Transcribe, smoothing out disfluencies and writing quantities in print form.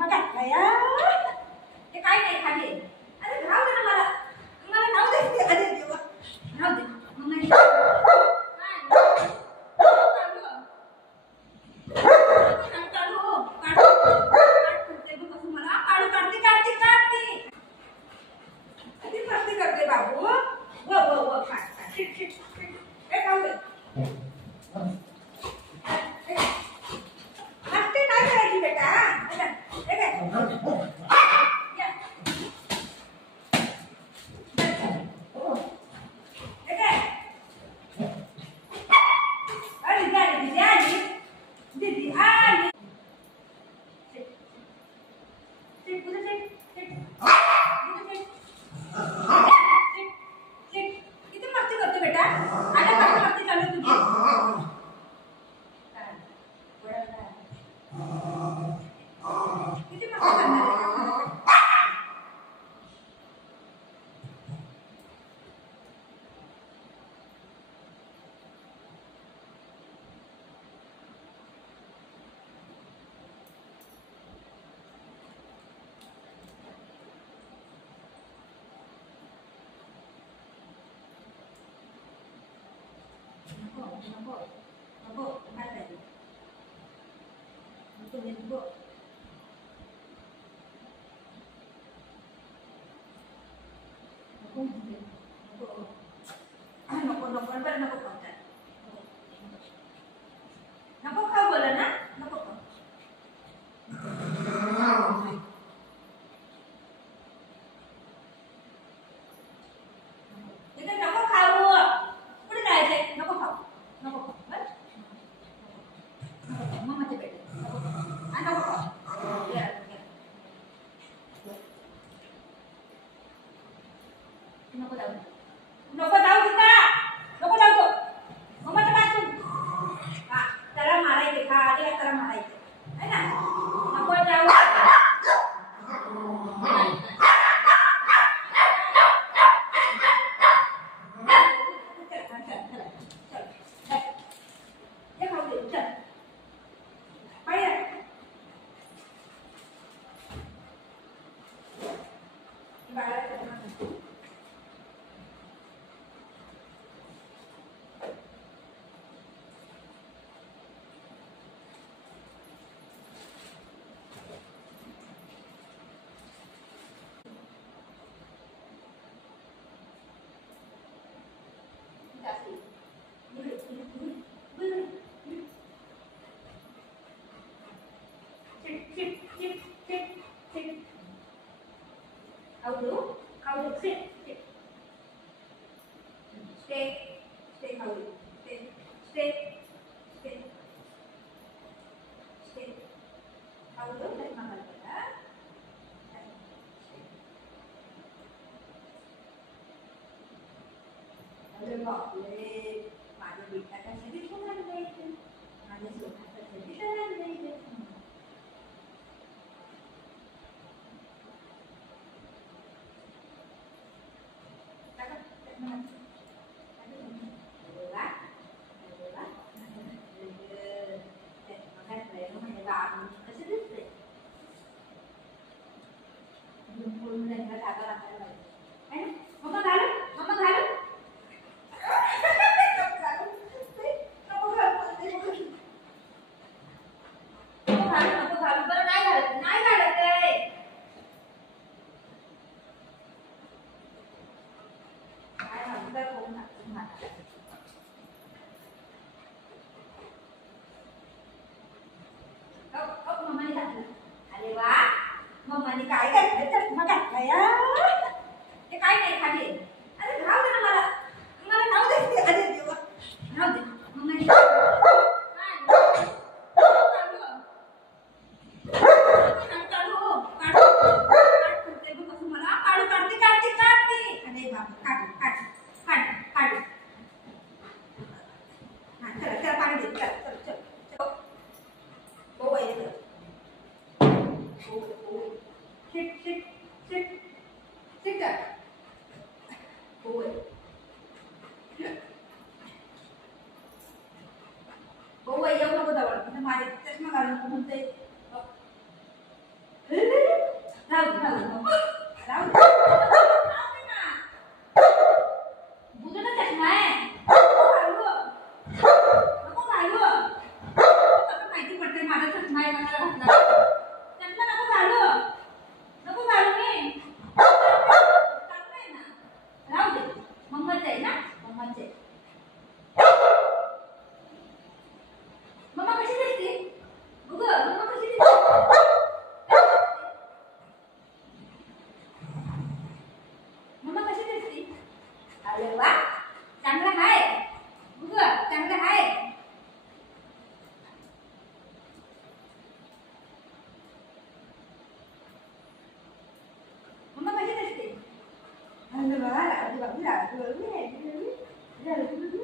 चष्मा घातला या ते काय नाही खाली. अरे राहू दे ना मला मला राहू दे. अरे देवा राहू दे मग नाही बाबू वो वो वो शिट शिट शिट ए राहू दे. मस्ती नाही करायची बेटा. ए काय नको काय पाहिजे तुम्ही नको नको नको नको बरं नको खाऊ नको खाऊ बोला ना नको खाऊ. नको खाऊ कुठे जायचंय नको खाऊ नको खाऊ बरं मम्माचे पेट नको खाऊ. नको जाऊ नको जाऊ तिथं नको जाऊ तो मम्माच्या पासून. हा त्याला मारायचे खाली त्याला मारायचे है ना नको जाऊ. How to sit. Stay, how to stay. How to let mama better. Ada boleh, mana kita kan jadi cuma ada, mana suka jadi ada. अरे वा मम्माने काय घातलं चष्मा घातला या ते काय नाही खाली. अरे राहू दे ना मला मला राहू दे. अरे देवा राहू दे मम्माने येऊ नको जवळ माझे चष्मा घालून म्हणते राहू दे बाबू, राहू दे बाबू, राहू दे बाबू.